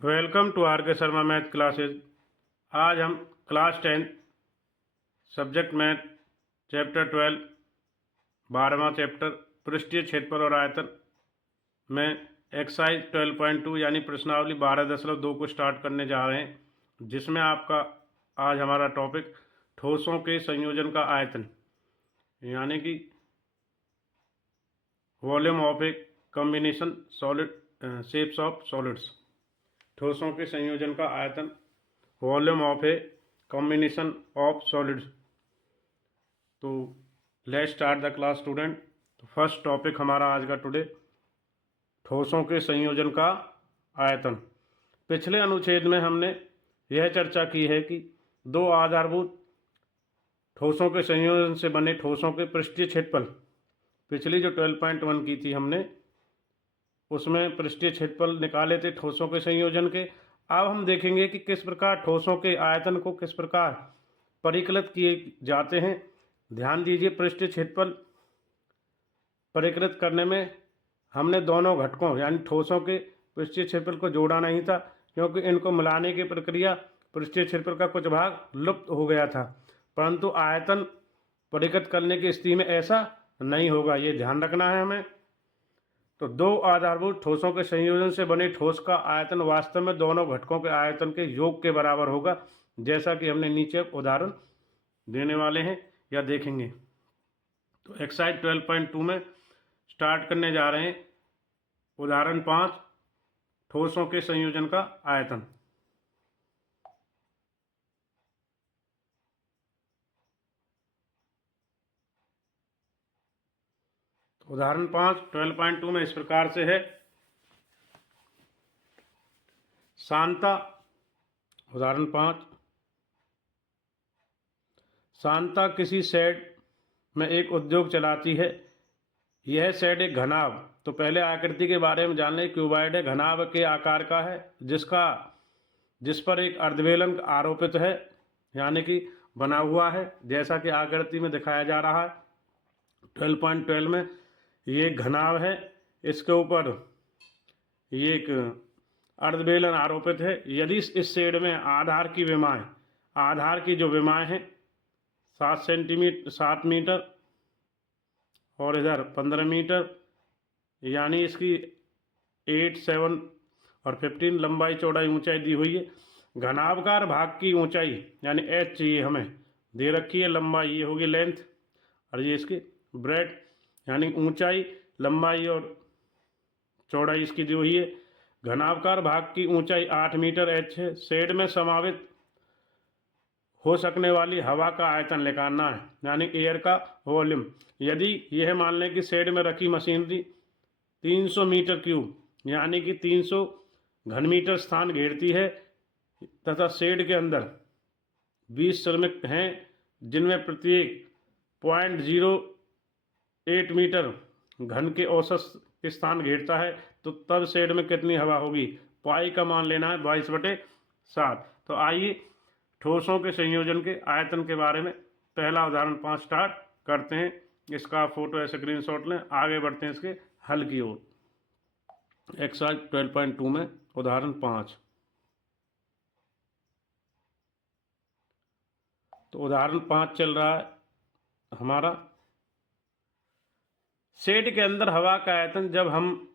Welcome to are के Sharma math classes. आज हम क्लास 10 सब्जेक्ट मैथ चैप्टर 12 12वां चैप्टर पृष्ठीय क्षेत्रफल और आयतन में एक्सरसाइज 12.2 यानी प्रश्नावली 12.2 को स्टार्ट करने जा रहे हैं, जिसमें आपका आज हमारा टॉपिक ठोसों के संयोजन का आयतन यानी कि volume of a combination solid shapes of solids. ठोसों के संयोजन का आयतन, volume of a combination of solids. तो let's start the class student. तो फर्स्ट टॉपिक हमारा आज का टुडे ठोसों के संयोजन का आयतन। पिछले अनुच्छेद में हमने यह चर्चा की है कि दो आधारभूत ठोसों के संयोजन से बने ठोसों के पृष्ठीय क्षेत्रफल, पिछली जो 12.1 की थी हमने, उसमें पृष्ठीय क्षेत्रफल निकाले थे ठोसों के संयोजन के। अब हम देखेंगे कि किस प्रकार ठोसों के आयतन को किस प्रकार परिकलित किए जाते हैं। ध्यान दीजिए, पृष्ठीय क्षेत्रफल परिकलित करने में हमने दोनों घटकों यानी ठोसों के पृष्ठीय क्षेत्रफल को जोड़ा नहीं था, क्योंकि इनको मिलाने की प्रक्रिया पृष्ठीय क्षेत्रफल का कुछ भाग लुप्त हो गया था। परंतु आयतन परिकलित करने की स्थिति में ऐसा नहीं होगा, ये ध्यान रखना है हमें। तो दो आधारभूत ठोसों के संयोजन से बने ठोस का आयतन वास्तव में दोनों घटकों के आयतन के योग के बराबर होगा, जैसा कि हमने नीचे उदाहरण देने वाले हैं या देखेंगे। तो एक्सरसाइज 12.2 में स्टार्ट करने जा रहे हैं। उदाहरण 5, ठोसों के संयोजन का आयतन। उदाहरण 5 12.2 में इस प्रकार से है। शांता, उदाहरण 5, शांता किसी शेड में एक उद्योग चलाती है। यह शेड एक घनाभ, तो पहले आकृति के बारे में जान लें। क्यूबॉइड है, घनाभ के आकार का है, जिस पर एक अर्धबेलन आरोपित है यानी कि बना हुआ है, जैसा कि आकृति में दिखाया जा रहा है 12.12 में। ये घनाभ है, इसके ऊपर ये एक अर्धबेलन आरोपित है। यदि इस शेड में आधार की जो विमाएँ हैं 7 मीटर और इधर 15 मीटर, यानी इसकी 8, 7 और 15 लंबाई चौड़ाई ऊंचाई दी हुई है। घनाभकार भाग की ऊंचाई यानी h चाहिए हमें, दे रखी है। लंबाई ये होगी लेंथ, और ये इसकी ब्रेड यानी ऊंचाई, लंबाई और चौड़ाई इसकी दी हुई है। घनाभकार भाग की ऊंचाई 8 मीटर h है। शेड में समावित हो सकने वाली हवा का आयतन निकालना है, यानी एयर का वॉल्यूम। यदि यह मान लें कि शेड में रखी मशीनरी 300 मीटर क्यूब यानी कि 300 घन मीटर स्थान घेरती है, तथा शेड के अंदर 20 श्रमिक हैं, जिनमें प्रत्येक 0.08 मीटर घन के औसत स्थान घेरता है, तो तब शेड में कितनी हवा होगी? पाई का मान लेना है 22/7। तो आइए ठोसों के संयोजन के आयतन के बारे में पहला उदाहरण 5 स्टार्ट करते हैं। इसका फोटो स्क्रीनशॉट लें, आगे बढ़ते हैं इसके हल की ओर। एक्सरसाइज 12.2 में उदाहरण 5। तो उदाहरण 5 चल रहा है हमारा। शेड के अंदर हवा का आयतन, जब हम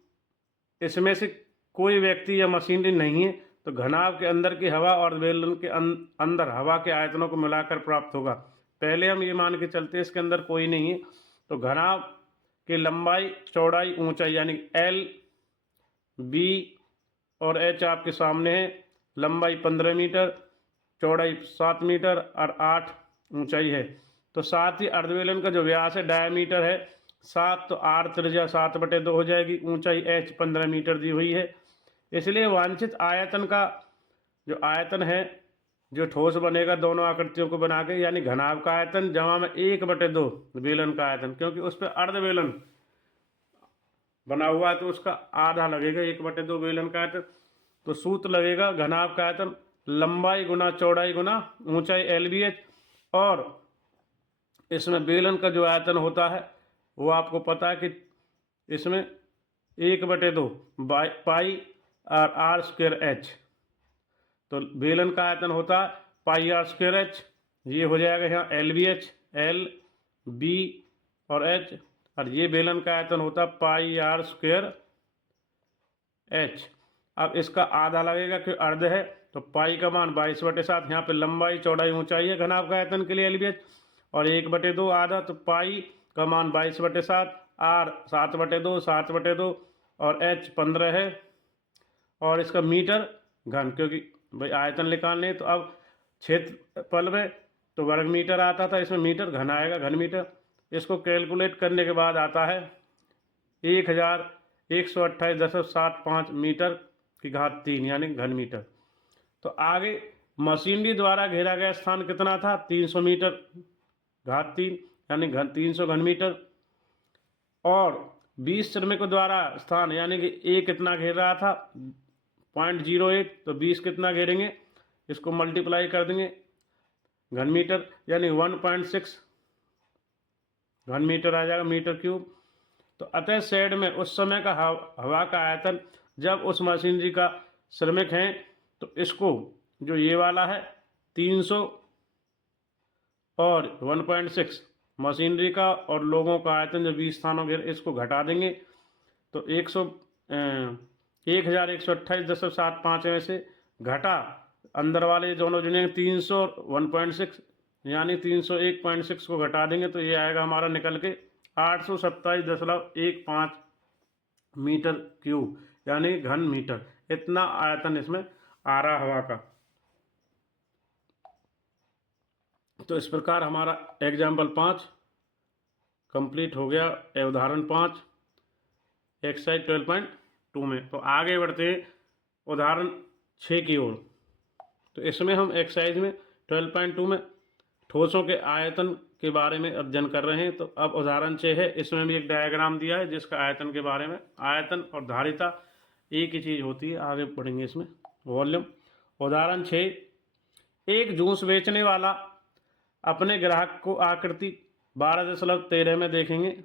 इसमें से कोई व्यक्ति या मशीनरी नहीं है, तो घनाभ के अंदर की हवा और बेलन के अंदर हवा के आयतनों को मिलाकर प्राप्त होगा। पहले हम ये मान के चलते हैं इसके अंदर कोई नहीं है, तो घनाभ की लंबाई, चौड़ाई, ऊंचाई यानी L, B और H आपके सामने है। लंबाई 15 मीटर, चौड़ाई 7 मीटर और 8 ऊंचाई है। तो साथ ही अर्धबेलन का जो व्यास है डायमीटर है 7, तो R त्रिज्या 7/2 हो जाएगी। ऊंचाई H 15 मीटर दी हुई है। इसलिए वांछित आयतन का जो आयतन है, जो ठोस बनेगा दोनों आकृतियों को बना के, यानी घनाभ का आयतन जमा में 1/2 बेलन का आयतन, क्योंकि उस पर अर्धबेलन बना हुआ है तो उसका आधा लगेगा 1/2 बेलन का आयतन। तो सूत्र लगेगा घनाभ का आयतन लंबाई गुना चौड़ाई गुना ऊंचाई LBH, और इसमें बेलन का जो आयतन होता है वो आपको पता है कि इसमें 1/2 पाई और R² H तो बेलन का आयतन होता है पाई आर स्क्वायर एच, ये हो जाएगा यहाँ L B H, L B और एच, और ये बेलन का आयतन होता पाई आर स्क्वायर एच। अब इसका आधा लगेगा कि अर्ध है, तो पाई का मान 22/7, यहाँ पे लंबाई चौड़ाई ऊंचाई है घनाभ का आयतन के लिए एल बी एच, और 1/2 आधा, तो पाई का मान 22/7, आर 7/2, 7/2 और एच 15 है, और इसका मीटर घन, क्योंकि भाई आयतन निकालने तो अब क्षेत्रफल में तो वर्ग मीटर आता था, इसमें मीटर घन आएगा, घन मीटर। इसको कैलकुलेट करने के बाद आता है 1128.75 मीटर की घात 3 यानी घन मीटर। तो आगे मशीनरी द्वारा घेरा गया स्थान कितना था, 300 मीटर घात 3 यानी 300 घन मीटर, और 20 श्रमिकों द्वारा स्थान यानी कि ए कितना घेर रहा था 0.08, तो 20 कितना घेरेंगे, इसको मल्टीप्लाई कर देंगे घन मीटर यानी 1.6 घन मीटर आ जाएगा, मीटर क्यूब। तो अतः शेड में उस समय का हवा का आयतन जब उस मशीनरी का श्रमिक हैं, तो इसको जो ये वाला है 300 और 1.6 मशीनरी का और लोगों का आयतन जो 20 स्थानों के, इसको घटा देंगे तो 1128.75 में से घटा अंदर वाले दोनों जुड़ेंगे 300 और 1.6 यानी 301.6 को घटा देंगे तो ये आएगा हमारा निकल के 827.15 मीटर क्यूब यानी घन मीटर। इतना आयतन इसमें आ रहा हवा का। तो इस प्रकार हमारा एग्जाम्पल 5 कंप्लीट हो गया। उदाहरण 5 एक्सरसाइज 12.2 में। तो आगे बढ़ते हैं उदाहरण 6 की ओर। तो इसमें हम एक्सरसाइज में 12.2 में ठोसों के आयतन के बारे में अध्ययन कर रहे हैं। तो अब उदाहरण 6 है, इसमें भी एक डायग्राम दिया है जिसका आयतन के बारे में, आयतन और धारिता एक ही चीज़ होती है। आगे पढ़ेंगे इसमें वॉल्यूम। उदाहरण 6, एक जूस बेचने वाला अपने ग्राहक को आकृति 12.13 में देखेंगे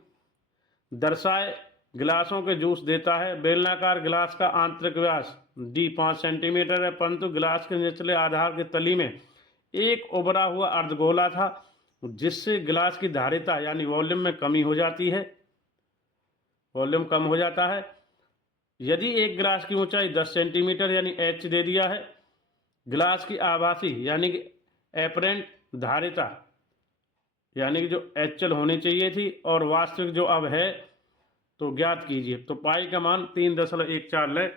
दर्शाए गिलासों के जूस देता है। बेलनाकार गिलास का आंतरिक व्यास D 5 सेंटीमीटर है, परंतु गिलास के निचले आधार की तली में एक उभरा हुआ अर्धगोला था जिससे गिलास की धारिता यानी वॉल्यूम में कमी हो जाती है, वॉल्यूम कम हो जाता है। यदि एक गिलास की ऊंचाई 10 सेंटीमीटर यानी H दे दिया है, गिलास की आभासी यानी कि एपरेंट धारिता यानी कि जो HL होनी चाहिए थी और वास्तविक जो अब है तो ज्ञात कीजिए। तो पाई का मान 3.14 लें।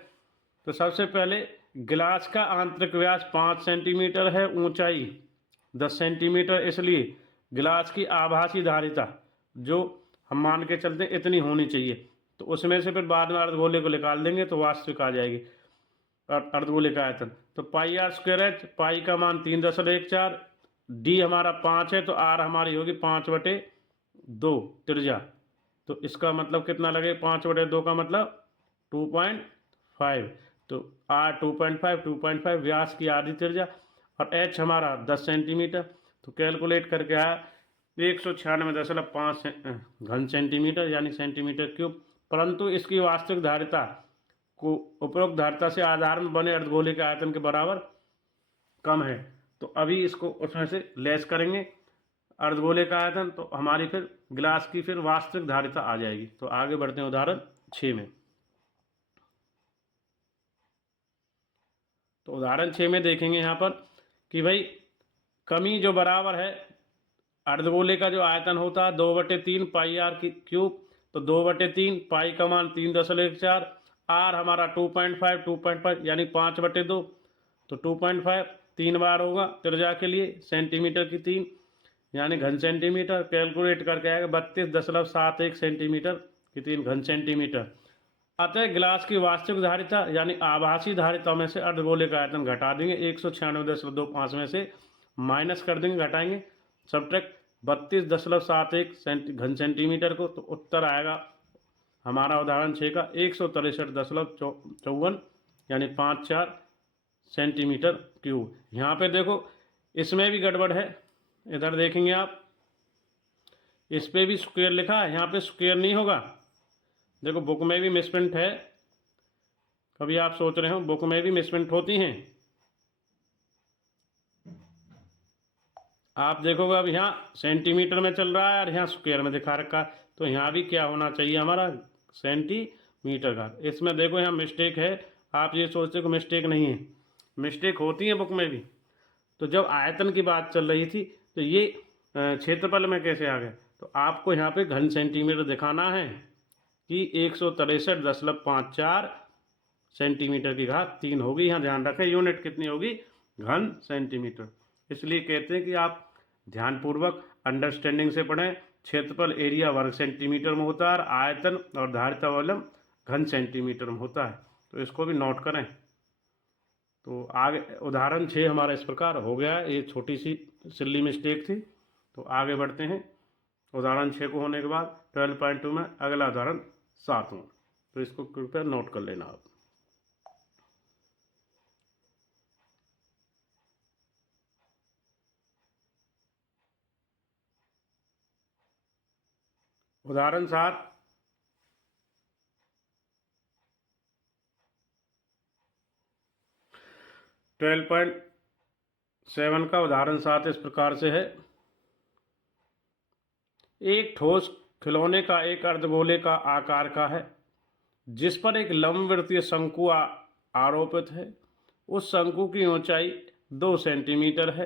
तो सबसे पहले गिलास का आंतरिक व्यास 5 सेंटीमीटर है, ऊंचाई 10 सेंटीमीटर, इसलिए गिलास की आभासी धारिता जो हम मान के चलते हैं इतनी होनी चाहिए। तो उसमें से फिर बाद में अर्धगोले को निकाल देंगे तो वास्तविक आ जाएगी अर्धगोले का आयतन। तो पाई आर स्क्वायर एच, पाई का मान 3.14, डी हमारा 5 है तो आर हमारी होगी 5/2 त्रिज्या। तो इसका मतलब कितना लगे 5/2 का मतलब 2.5। तो आर 2.5 व्यास की आधी त्रिज्या और एच हमारा 10 सेंटीमीटर। तो कैलकुलेट करके आया 196.5 घन सेंटीमीटर यानी सेंटीमीटर क्यूब। परंतु इसकी वास्तविक धारिता को उपरोक्त धारिता से आधार में बने अर्धगोले के आयतन के बराबर कम है। तो अभी इसको उसमें से लेस करेंगे अर्धगोले का आयतन, तो हमारी फिर गिलास की फिर वास्तविक धारिता आ जाएगी। तो आगे बढ़ते हैं उदाहरण 6 में। तो उदाहरण 6 में देखेंगे यहाँ पर कि भाई कमी जो बराबर है अर्धगोले का जो आयतन होता है 2/3 पाई आर की क्यूब। तो 2/3 पाई का मान 3.14, आर हमारा 2.5 यानी 5/2। तो 2.5 3 बार होगा त्रिज्या के लिए, सेंटीमीटर की 3 यानी घन सेंटीमीटर। कैलकुलेट करके आएगा 32.71 सेंटीमीटर की 3 घन सेंटीमीटर। अतः गिलास की वास्तविक धारिता यानी आभासी धारिता में से अर्धगोले का आयतन घटा देंगे 196.25 में से माइनस कर देंगे, घटाएंगे सब्ट्रैक्ट 32.71 घन सेंटीमीटर को। तो उत्तर आएगा हमारा उदाहरण 6 का 163.54 यानी 54 सेंटीमीटर क्यूब। यहाँ पे देखो इसमें भी गड़बड़ है, इधर देखेंगे आप इस पे भी स्क्वायर लिखा है, यहाँ पे स्क्वायर नहीं होगा। देखो बुक में भी मिसप्रिंट है, कभी आप सोच रहे हो बुक में भी मिसप्रिंट होती हैं आप देखोगे अब यहाँ सेंटीमीटर में चल रहा है और यहाँ स्क्वायर में दिखा रखा है, तो यहाँ भी क्या होना चाहिए हमारा सेंटीमीटर का। इसमें देखो यहाँ मिस्टेक है, आप ये सोचते हो कि मिस्टेक नहीं है, मिस्टेक होती है बुक में भी। तो जब आयतन की बात चल रही थी तो ये क्षेत्रफल में कैसे आ गया, तो आपको यहाँ पे घन सेंटीमीटर दिखाना है कि 163.54 सेंटीमीटर की घात 3 होगी। यहाँ ध्यान रखें यूनिट कितनी होगी, घन सेंटीमीटर। इसलिए कहते हैं कि आप ध्यानपूर्वक अंडरस्टैंडिंग से पढ़ें। क्षेत्रफल एरिया वर्ग सेंटीमीटर में होता है, आयतन और धारिता वॉल्यूम घन सेंटीमीटर में होता है, तो इसको भी नोट करें। तो आगे उदाहरण 6 हमारा इस प्रकार हो गया है। ये छोटी सी सिल्ली मिस्टेक थी। तो आगे बढ़ते हैं। उदाहरण 6 को होने के बाद 12.2 में अगला उदाहरण 7वां, तो इसको कृपया नोट कर लेना आप। उदाहरण 7, ट्वेल्व पॉइंट 7 का उदाहरण 7 इस प्रकार से है। एक ठोस खिलौने का एक अर्धगोले का आकार का है, जिस पर एक लंबवृत्तीय शंकु आरोपित है। उस शंकु की ऊंचाई 2 सेंटीमीटर है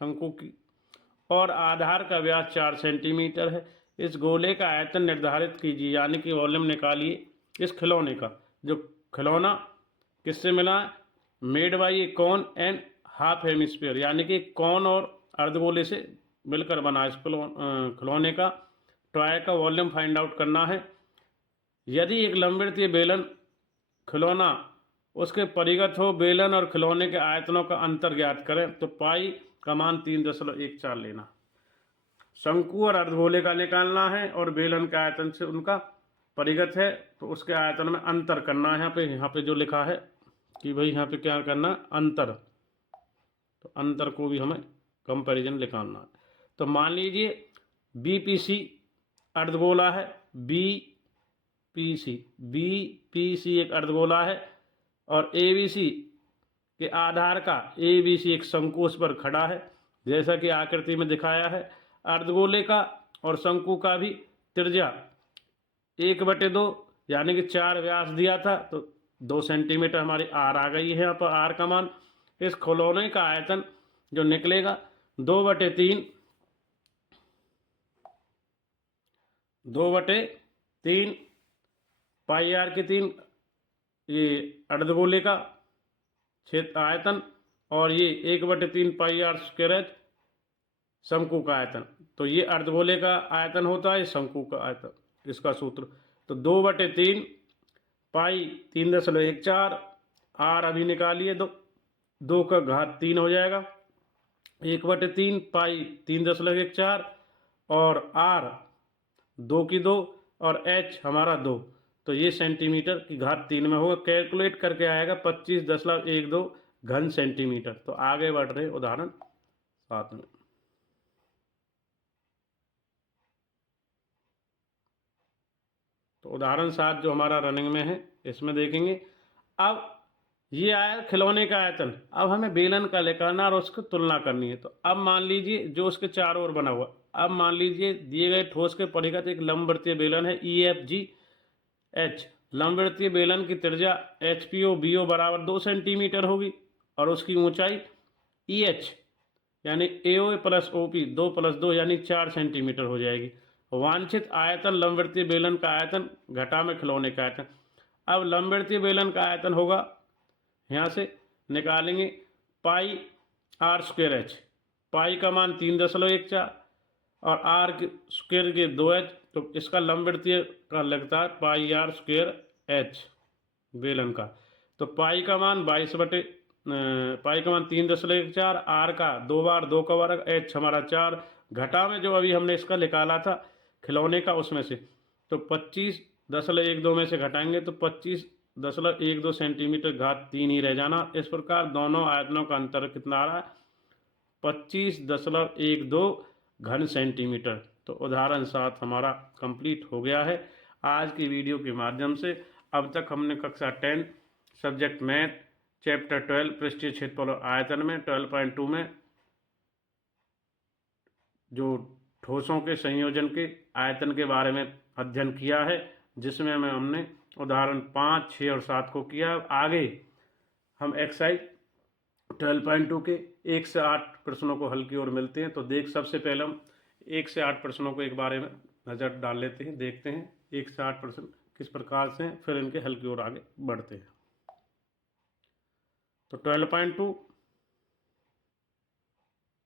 शंकु की, और आधार का व्यास 4 सेंटीमीटर है। इस गोले का आयतन निर्धारित कीजिए, यानी कि वॉल्यूम निकालिए इस खिलौने का। जो खिलौना किससे मिला, made by a cone and half hemisphere, यानी कि कॉन और अर्धगोले से मिलकर बना इस खिलौने का टॉय का वॉल्यूम फाइंड आउट करना है। यदि एक लंबवृत्तीय बेलन खिलौना उसके परिगत हो, बेलन और खिलौने के आयतनों का अंतर ज्ञात करें, तो पाई का मान 3.14 लेना। शंकु और अर्धगोले का निकालना है और बेलन के आयतन से उनका परिगत है, तो उसके आयतन में अंतर करना है। यहाँ पे जो लिखा है कि भाई यहाँ पे क्या करना, अंतर, तो अंतर को भी हमें कंपैरिजन निकालना है। तो मान लीजिए बीपीसी अर्धगोला है, बीपीसी एक अर्धगोला है, और एबीसी के आधार का एबीसी एक शंकु उस पर खड़ा है, जैसा कि आकृति में दिखाया है। अर्धगोले का और शंकु का भी त्रिज्या 1/2 यानी कि 4 व्यास दिया था, तो 2 सेंटीमीटर हमारी आर आ गई है। यहाँ पर आर का मान, इस खिलौने का आयतन जो निकलेगा 2/3 पाई आर की 3, ये अर्धगोले का क्षेत्र आयतन, और ये 1/3 पाई आर स्क्वायर शंकु का आयतन। तो ये अर्धगोले का आयतन होता है, शंकु का आयतन, इसका सूत्र। तो 2/3 पाई 3.14, आर अभी निकालिए, 2 का घात 3 हो जाएगा, 1/3 पाई 3.14, और आर 2 की 2, और एच हमारा 2, तो ये सेंटीमीटर की घात 3 में होगा। कैलकुलेट करके आएगा 25.12 घन सेंटीमीटर। तो आगे बढ़ रहे उदाहरण 7 में। तो उदाहरण 7 जो हमारा रनिंग में है, इसमें देखेंगे अब ये आया खिलौने का आयतन। अब हमें बेलन का निकालना और उसकी तुलना करनी है। तो अब मान लीजिए जो उसके चारों ओर बना हुआ, अब मान लीजिए दिए गए ठोस के परिगत एक लंबवृत्तीय बेलन है EFGH। लंबवृत्तीय बेलन की त्रिज्या HPO BO बराबर 2 सेंटीमीटर होगी, और उसकी ऊंचाई EH यानी AO प्लस OP 2 + 2 यानी 4 सेंटीमीटर हो जाएगी। वांछित आयतन लंबवृत्तीय बेलन का आयतन घटा में खिलौने का आयतन। अब लंबवृत्तीय बेलन का आयतन होगा, यहाँ से निकालेंगे पाई आर स्क्वायर एच। पाई का मान 3.14 और आर के स्क्वायर के 2h, तो इसका लंबवृत्तीय का लगता है पाई आर स्क्वायर एच बेलन का। तो पाई का मान 3.14, आर का 2 बार 2 का वर्ग, एच हमारा 4, घटा में जो अभी हमने इसका निकाला था खिलौने का उसमें से, तो 25.12 में से घटाएंगे तो 25.12 सेंटीमीटर घात 3 ही रह जाना। इस प्रकार दोनों आयतनों का अंतर कितना आ रहा है, 25.12 घन सेंटीमीटर। तो उदाहरण 7 हमारा कंप्लीट हो गया है आज की वीडियो के माध्यम से। अब तक हमने कक्षा 10 सब्जेक्ट मैथ चैप्टर 12 पृष्ठीय क्षेत्रफल और आयतन में 12.2 में जो ठोसों के संयोजन के आयतन के बारे में अध्ययन किया है, जिसमें हमने उदाहरण 5, 6 और 7 को किया। आगे हम एक्सरसाइज 12.2 के 1 से 8 प्रश्नों को हल की ओर मिलते हैं। तो सबसे पहले हम 1 से 8 प्रश्नों को एक बारे में नज़र डाल लेते हैं, देखते हैं 1 से 8 प्रश्न किस प्रकार से हैं, फिर इनके हल की ओर आगे बढ़ते हैं। तो 12.2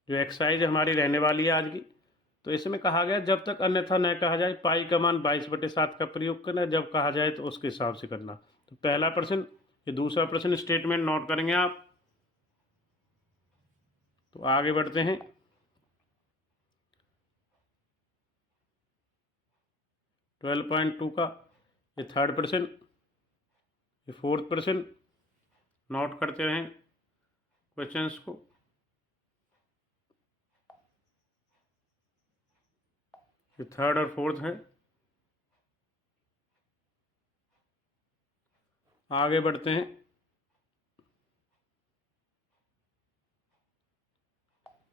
जो एक्सरसाइज हमारी रहने वाली है आज की, तो इसमें कहा गया जब तक अन्यथा न कहा जाए पाई का मान 22/7 का प्रयोग करना, जब कहा जाए तो उसके हिसाब से करना। तो पहला प्रश्न, ये दूसरा प्रश्न स्टेटमेंट नोट करेंगे आप। तो आगे बढ़ते हैं। ट्वेल्व पॉइंट टू का ये थर्ड प्रश्न, ये फोर्थ प्रश्न, नोट करते रहें क्वेश्चंस को। ये थर्ड और फोर्थ है। आगे बढ़ते हैं।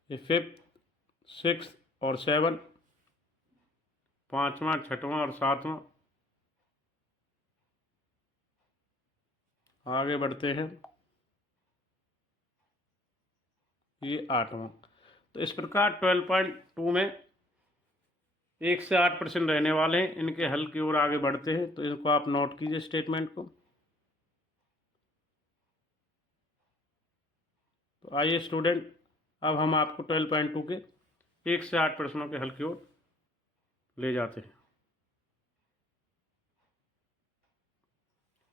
ये फिफ्थ, सिक्स और 7, पाँचवा, छठवां और 7वां। आगे बढ़ते हैं। ये 8वां। तो इस प्रकार 12.2 में 1 से 8 प्रश्न रहने वाले हैं। इनके हल की ओर आगे बढ़ते हैं। तो इनको आप नोट कीजिए स्टेटमेंट को। तो आइए स्टूडेंट, अब हम आपको 12.2 के 1 से 8 प्रश्नों के हल की ओर ले जाते हैं।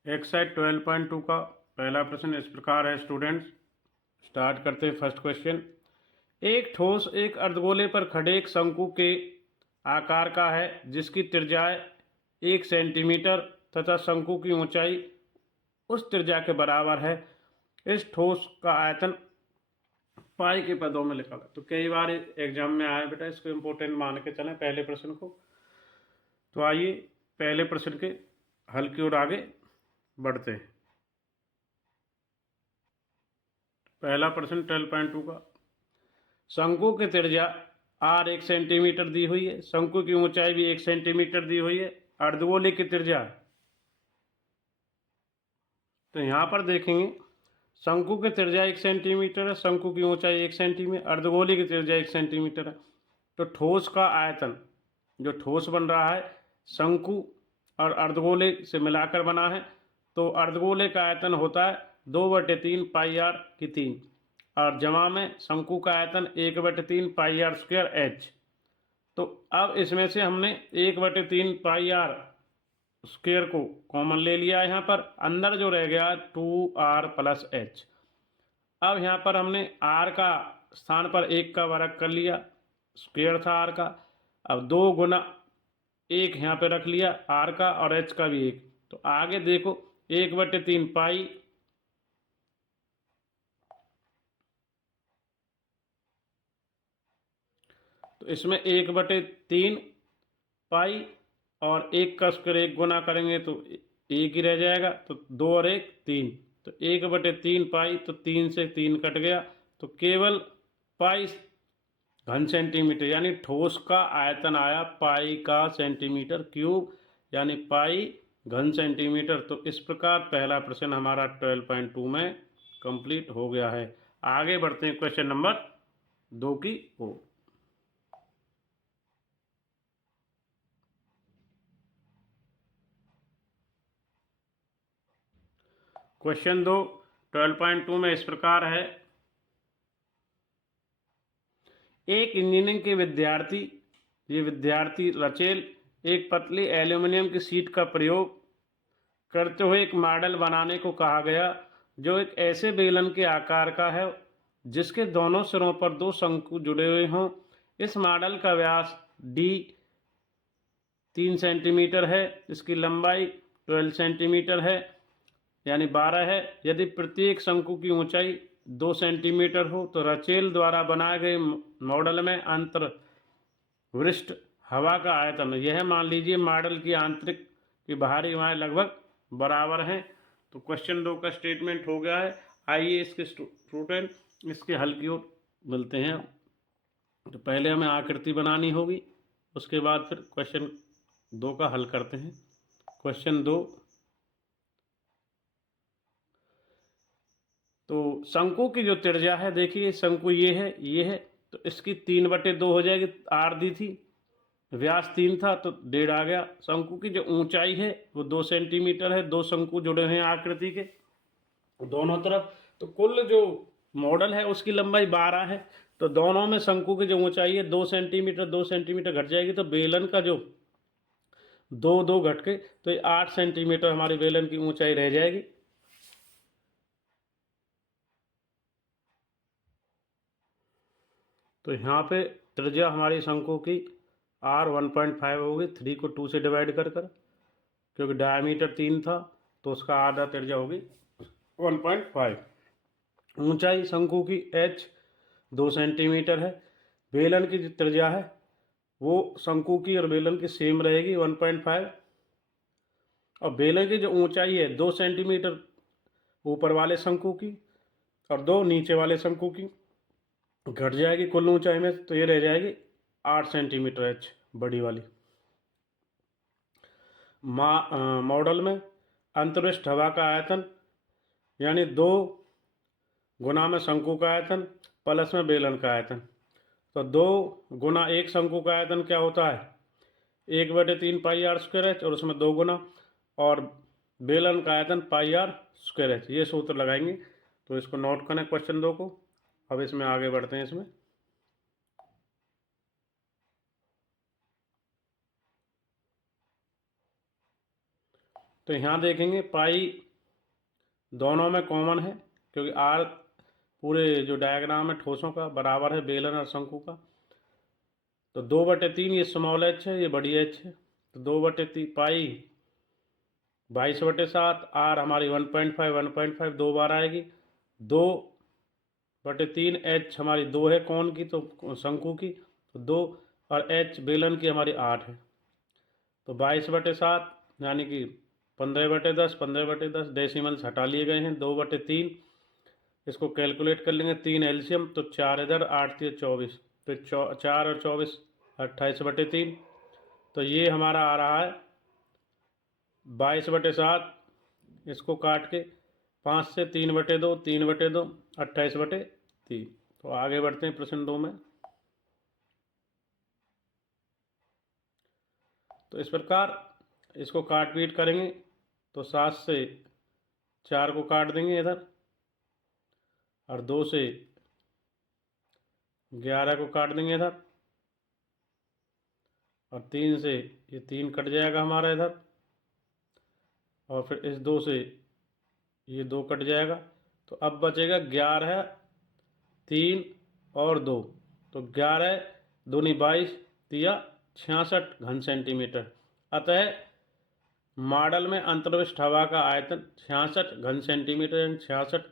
एक्सरसाइज 12.2 का पहला प्रश्न इस प्रकार है स्टूडेंट्स। स्टार्ट करते हैं फर्स्ट क्वेश्चन। एक ठोस एक अर्धगोले पर खड़े एक शंकु के आकार का है, जिसकी त्रिज्या 1 सेंटीमीटर तथा शंकु की ऊंचाई उस त्रिज्या के बराबर है। इस ठोस का आयतन पाई के पदों में लिखा गया। तो कई बार एग्जाम में आया बेटा, इसको इम्पोर्टेंट मान के चलें पहले प्रश्न को। तो आइए पहले प्रश्न के हल की ओर आगे बढ़ते हैं। पहला प्रश्न 12.2 का, शंकु की त्रिज्या r 1 सेंटीमीटर दी हुई है, शंकु की ऊंचाई भी 1 सेंटीमीटर दी हुई है, अर्धगोले की त्रिज्या। तो यहाँ पर देखेंगे शंकु की त्रिज्या 1 सेंटीमीटर है, शंकु की ऊंचाई 1 सेंटीमीटर, अर्धगोले की त्रिज्या 1 सेंटीमीटर है। तो ठोस का आयतन, जो ठोस बन रहा है, शंकु और अर्धगोले से मिलाकर बना है। तो अर्धगोले का आयतन होता है 2/3 πr/3, और जमा में शंकु का आयतन 1/3 πr²h। तो अब इसमें से हमने 1/3 πr² को कॉमन ले लिया। यहाँ पर अंदर जो रह गया 2r+h। अब यहाँ पर हमने r का स्थान पर 1 का वर्ग कर लिया, स्क्वायर था r का। अब 2 गुना 1 यहाँ पे रख लिया r का, और h का भी 1। तो आगे देखो 1/3 पाई, तो इसमें 1/3 पाई और 1 का स्क्वायर 1 गुना करेंगे तो 1 ही रह जाएगा। तो 2 और 1 3, तो 1/3 पाई, तो 3 से 3 कट गया। तो केवल पाई घन सेंटीमीटर, यानी ठोस का आयतन आया पाई का सेंटीमीटर क्यूब, यानी पाई घन सेंटीमीटर। तो इस प्रकार पहला प्रश्न हमारा 12.2 में कंप्लीट हो गया है। आगे बढ़ते हैं क्वेश्चन नंबर 2 की ओर। क्वेश्चन 2 12.2 में इस प्रकार है। एक इंजीनियरिंग के विद्यार्थी रचेल एक पतली एल्यूमिनियम की शीट का प्रयोग करते हुए एक मॉडल बनाने को कहा गया, जो एक ऐसे बेलन के आकार का है जिसके दोनों सिरों पर 2 शंकु जुड़े हुए हों। इस मॉडल का व्यास d 3 सेंटीमीटर है, इसकी लंबाई 12 सेंटीमीटर है, यानी 12 है। यदि प्रत्येक शंकु की ऊंचाई 2 सेंटीमीटर हो, तो रचेल द्वारा बनाए गए मॉडल में अंतर्वृष्ट हवा का आयतन, यह मान लीजिए मॉडल की आंतरिक की बाहरी हवाएं लगभग बराबर हैं। तो क्वेश्चन 2 का स्टेटमेंट हो गया है। आइए इसके स्टूडेंट इसके हल की ओर मिलते हैं। तो पहले हमें आकृति बनानी होगी, उसके बाद फिर क्वेश्चन 2 का हल करते हैं। क्वेश्चन 2, तो शंकु की जो त्रिज्या है, देखिए शंकु ये है, तो इसकी 3/2 हो जाएगी, आर दी थी, व्यास 3 था तो 1.5 आ गया। शंकु की जो ऊंचाई है वो 2 सेंटीमीटर है, 2 शंकु जुड़े हैं आकृति के दोनों तरफ, तो कुल जो मॉडल है उसकी लंबाई 12 है। तो दोनों में शंकु की जो ऊंचाई है 2 सेंटीमीटर 2 सेंटीमीटर घट जाएगी, तो बेलन का जो 2 घट के तो ये 8 सेंटीमीटर हमारी बेलन की ऊंचाई रह जाएगी। तो यहाँ पे त्रिज्या हमारी शंकु की R 1.5 होगी, 3 को 2 से डिवाइड कर क्योंकि डायमीटर 3 था तो उसका आधा त्रिज्या होगी 1.5। ऊंचाई शंकु की H 2 सेंटीमीटर है। बेलन की जो त्रिज्या है वो शंकु की और बेलन की सेम रहेगी 1.5, और बेलन की जो ऊंचाई है 2 सेंटीमीटर ऊपर वाले शंकु की और 2 नीचे वाले शंकु की घट जाएगी कुल ऊंचाई में, तो ये रह जाएगी 8 सेंटीमीटर एच बड़ी वाली। मॉडल में अंतरिक्ष हवा का आयतन यानी 2 गुना में शंकु का आयतन प्लस में बेलन का आयतन, तो 2 गुना एक शंकु का आयतन क्या होता है 1/3 पाई आर स्क्वायर एच, और उसमें 2 गुना, और बेलन का आयतन पाई आर स्क्वायर एच। ये सूत्र लगाएंगे, तो इसको नोट करें क्वेश्चन 2 को। अब इसमें आगे बढ़ते हैं। इसमें तो यहाँ देखेंगे पाई दोनों में कॉमन है, क्योंकि आर पूरे जो डायग्राम है ठोसों का बराबर है बेलन और शंकु का। तो 2/3 ये स्मॉल एच है, ये बड़ी एच है, तो 2/3 पाई 22/7, आर हमारी 1.5 2 बार आएगी, 2/3 एच हमारी 2 है कौन की, तो शंकु की, तो 2, और एच बेलन की हमारी 8 है, तो 22/7 यानी कि 15/10, 15/10 डेसिमल्स हटा लिए गए हैं, 2/3 इसको कैलकुलेट कर लेंगे, 3 एलसीएम, तो 4 इधर, 8 3 24, तो 4 और 24 28/3, तो ये हमारा आ रहा है 22/7, इसको काट के 5 से 3/2 3/2 28/3। तो आगे बढ़ते हैं प्रश्न 2 में। तो इस प्रकार इसको काट पीट करेंगे, तो 7 से 4 को काट देंगे इधर, और 2 से 11 को काट देंगे इधर, और 3 से ये 3 कट जाएगा हमारा इधर, और फिर इस 2 से ये 2 कट जाएगा, तो अब बचेगा 11 3 और 2, तो 11 दूनी 22 तिया 66 घन सेंटीमीटर। अतः मॉडल में अंतर्विष्ट हवा का आयतन 66 घन सेंटीमीटर यानी 66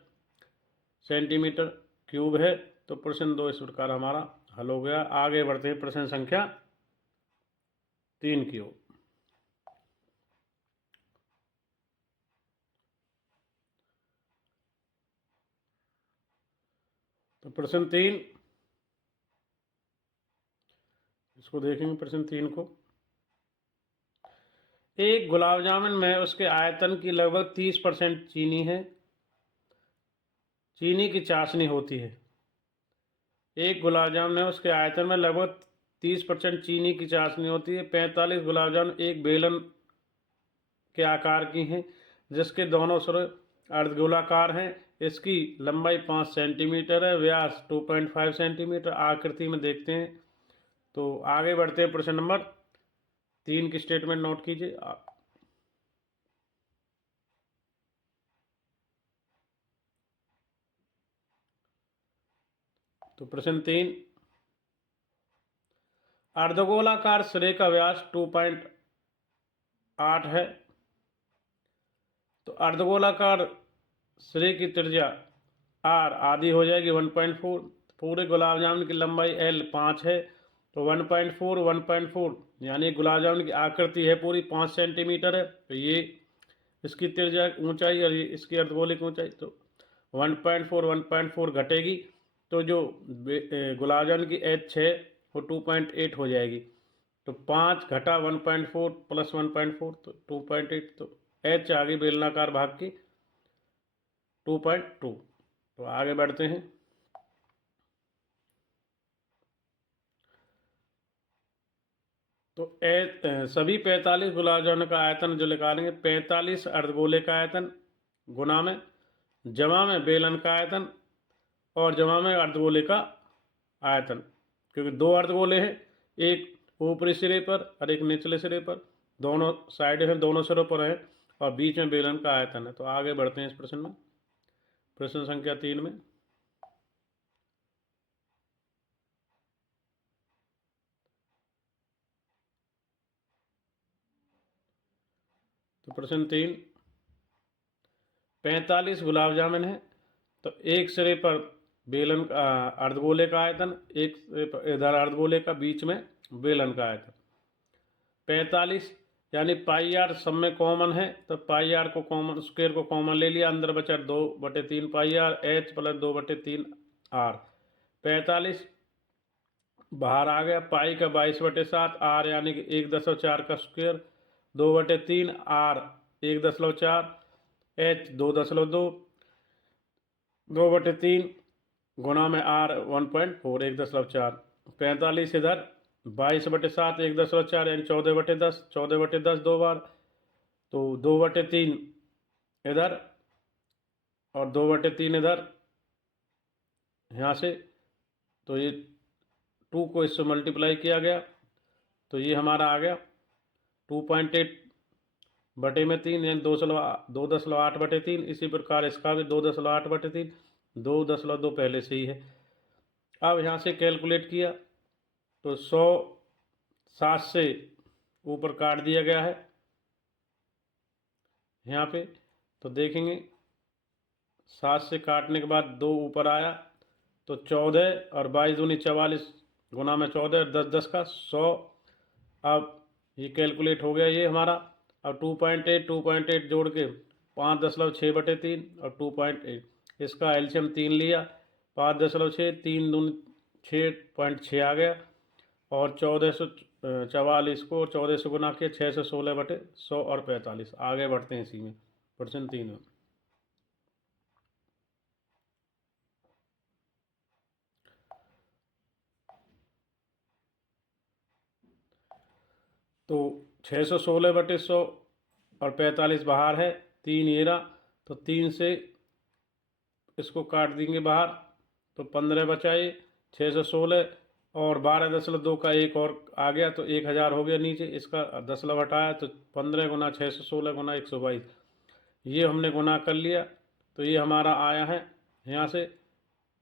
सेंटीमीटर क्यूब है। तो प्रश्न 2 इस प्रकार हमारा हल हो गया। आगे बढ़ते हैं प्रश्न संख्या 3 की ओर। तो प्रश्न 3 इसको देखेंगे। प्रश्न 3 को, एक गुलाब जामुन में उसके आयतन की लगभग 30% चीनी है, चीनी की चाशनी होती है। एक गुलाब जामुन में उसके आयतन में लगभग 30% चीनी की चाशनी होती है। 45 गुलाब जामुन एक बेलन के आकार की हैं, जिसके दोनों सिरे अर्धगोलाकार हैं। इसकी लंबाई 5 सेंटीमीटर है, व्यास 2.5 सेंटीमीटर। आकृति में देखते हैं। तो आगे बढ़ते हैं। प्रश्न नंबर 3 की स्टेटमेंट नोट कीजिए। तो प्रश्न 3, अर्धगोलाकार सिरे का व्यास 2.8 है। तो अर्धगोलाकार सिरे की त्रिज्या r आधी हो जाएगी 1.4। पूरे गुलाब जामुन की लंबाई l 5 है, तो 1.4 1.4 यानी गुलाब जामुन की आकृति है पूरी 5 सेंटीमीटर है। तो ये इसकी त्रिज्या ऊंचाई और ये इसकी अर्धगोलिक ऊंचाई, तो 1.4 1.4 घटेगी तो जो गुलाब जामुन की एच है वो 2.8 हो जाएगी। तो 5 घटा 1.4 प्लस 1.4 तो 2.8, तो एच आ गई बेलनाकार भाग की 2.2। तो आगे बढ़ते हैं। तो सभी 45 गुलाब जामुन का आयतन जो निकालेंगे, 45 अर्धगोले का आयतन गुना में जमा में बेलन का आयतन और जमा में अर्धगोले का आयतन, क्योंकि दो अर्धगोले हैं, एक ऊपरी सिरे पर और एक निचले सिरे पर, दोनों साइड हैं, दोनों सिरों पर है और बीच में बेलन का आयतन है। तो आगे बढ़ते हैं इस प्रश्न में, प्रश्न संख्या 3 में। तो प्रश्न 3, 45 गुलाब जामुन है, तो एक सिरे पर बेलन अर्धगोले का आयतन, एक सिरे पर इधर अर्धगोले का, बीच में बेलन का आयतन 45, यानी पाई आर सब में कॉमन है, तो पाई आर को कॉमन, स्क्वायर को कॉमन ले लिया, अंदर बचा 2/3 पाई आर एच प्लस 2/3 आर। 45 बाहर आ गया, पाई का 22/7 आर यानी कि 1.4 का स्क्वायर, 2/3 आर 1.4 एच 2.2, 2/3 गुना में आर 1.4 1.4। 45 इधर 22/7 1.4 यानी 14/10, 14/10 दो बार, तो 2/3 इधर और 2/3 इधर, यहाँ से तो ये 2 को इससे मल्टीप्लाई किया गया, तो ये हमारा आ गया 2.8/3 यानी 2.8/3। इसी प्रकार इसका भी 2.8/3, 2.2 पहले से ही है। अब यहाँ से कैलकुलेट किया तो 100 7 से ऊपर काट दिया गया है यहाँ पे, तो देखेंगे 7 से काटने के बाद 2 ऊपर आया, तो 14 और 22 दूनी 44 गुना में 14 और 10 का 100। अब ये कैलकुलेट हो गया ये हमारा। अब 2.8 जोड़ के 5.6/3 और 2.8, इसका एलसीएम 3 लिया, 5.6 3 दूनी 6.6 आ गया, और 1444 को 14 से गुना किया, 6 से 16/100 और 45। आगे बढ़ते हैं इसी में, प्रश्न 3 में। तो 616/100 और 45 बाहर है, 3 ये रहा, तो 3 से इसको काट देंगे बाहर, तो 15 बचाए, 616 और 12.2 का एक और आ गया, तो 1000 हो गया नीचे, इसका 10 हटाया, तो 15 गुना 616 गुना 122, ये हमने गुना कर लिया। तो ये हमारा आया है यहाँ से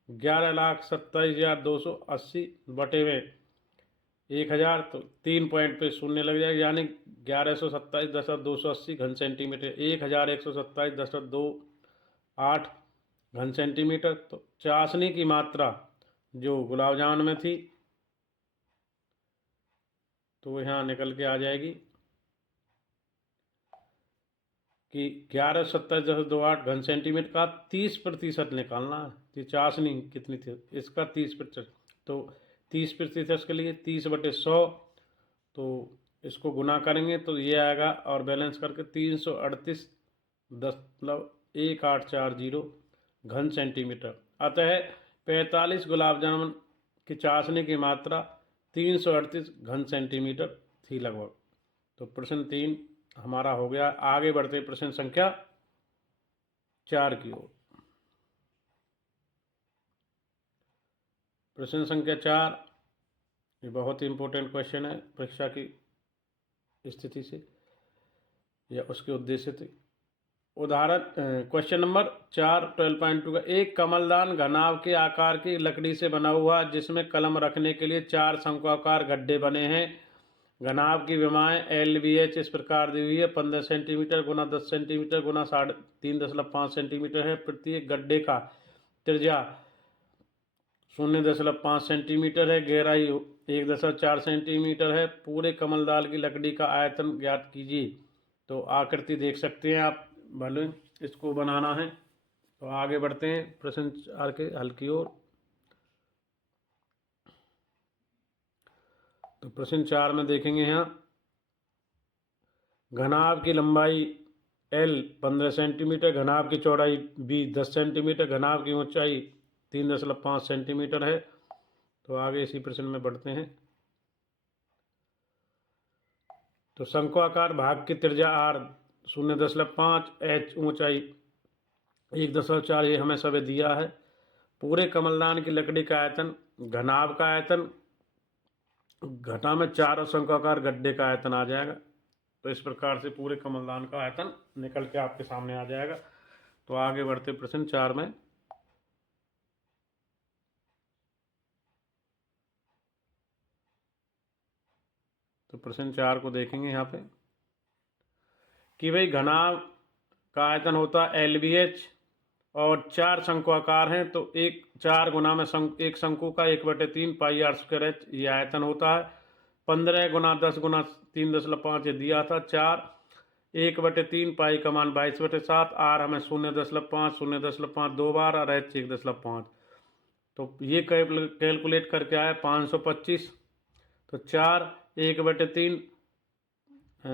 11,27,280 बटे में 1000, तो 3 पॉइंट पे शून्य लग जाएगा, यानी 1127.280 घन सेंटीमीटर, 1127.28 घन सेंटीमीटर। तो चाशनी की मात्रा जो गुलाब जामुन में थी, तो यहाँ निकल के आ जाएगी कि 1127.28 घन सेंटीमीटर का 30% निकालना है। तो चाशनी कितनी थी, इसका 30%, तो 30% के लिए 30/100, तो इसको गुना करेंगे तो ये आएगा, और बैलेंस करके 338.1840 घन सेंटीमीटर। अतः 45 गुलाब जामुन की चाशनी की मात्रा 338 घन सेंटीमीटर थी लगभग। तो प्रश्न 3 हमारा हो गया। आगे बढ़ते प्रश्न संख्या 4 की ओर। प्रश्न संख्या 4 ये बहुत ही इंपॉर्टेंट क्वेश्चन है परीक्षा की स्थिति से या उसके उद्देश्य से। उदाहरण क्वेश्चन नंबर 4 12.2 का, एक कमलदान घनाभ के आकार की लकड़ी से बना हुआ जिसमें कलम रखने के लिए 4 शंक्वाकार गड्ढे बने हैं। घनाभ की विमाएँ LVH इस प्रकार दी हुई है, 15 सेंटीमीटर गुना 10 सेंटीमीटर गुना 3.5 सेंटीमीटर है। प्रत्येक गड्ढे का त्रिज्या 0.5 सेंटीमीटर है, गहराई 1.4 सेंटीमीटर है। पूरे कमलदान की लकड़ी का आयतन ज्ञात कीजिए। तो आकृति देख सकते हैं आप, भले इसको बनाना है। तो आगे बढ़ते हैं प्रश्न 4 के हल की ओर। तो प्रश्न 4 में देखेंगे यहाँ घनाभ की लंबाई L 15 सेंटीमीटर, घनाभ की चौड़ाई B 10 सेंटीमीटर, घनाभ की ऊंचाई 3.5 सेंटीमीटर है। तो आगे इसी प्रश्न में बढ़ते हैं। तो शंक्वाकार भाग की त्रिज्या R 0.5, H ऊंचाई 1.4 ये हमें सब दिया है। पूरे कमलदान की लकड़ी का आयतन, घनाभ का आयतन, घटा में 4 और शंक्वाकार गड्ढे का आयतन आ जाएगा। तो इस प्रकार से पूरे कमलदान का आयतन निकल के आपके सामने आ जाएगा। तो आगे बढ़ते प्रश्न 4 में। तो प्रश्न 4 को देखेंगे यहाँ पे कि भाई घनाभ का आयतन होता है LBH और 4 शंक्वाकार हैं, तो 4 गुना में एक शंकु का 1/3 पाई R स्क्वायर H ये आयतन होता है। 15 गुना 10 गुना 3.5 ये दिया था। 4 1/3 पाई का मान 22/7, R हमें 0.5 0.5 2 बार और H 1.5। तो ये कैलकुलेट करके आया 525। तो 4 1/3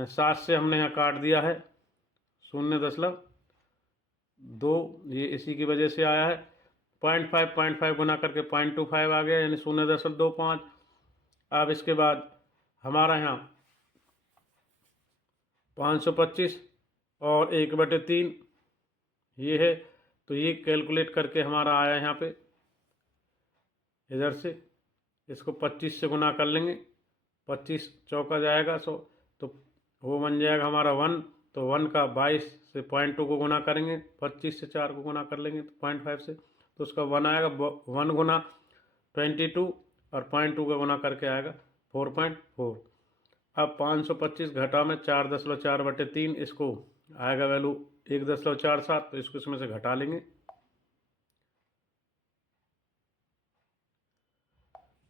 7 से हमने यहाँ काट दिया है 0.2, ये इसी की वजह से आया है। 0.5 गुना करके 0.25 आ गया, यानी 0.25। अब इसके बाद हमारा यहाँ 525 और 1/3 ये है। तो ये कैलकुलेट करके हमारा आया यहाँ पे, इधर से इसको 25 से गुना कर लेंगे, 25 चौका जाएगा 100, तो वो बन जाएगा हमारा 1। तो 1 का 22 से 0.2 को गुना करेंगे, 25 से 4 को गुना कर लेंगे तो 0.5 से, तो उसका 1 आएगा। 1 गुना 22 और 0.2 का गुना करके आएगा 4.4। अब 525 घटा में 4.4/3, इसको आएगा वैल्यू 1.47, तो इसको इसमें से घटा लेंगे।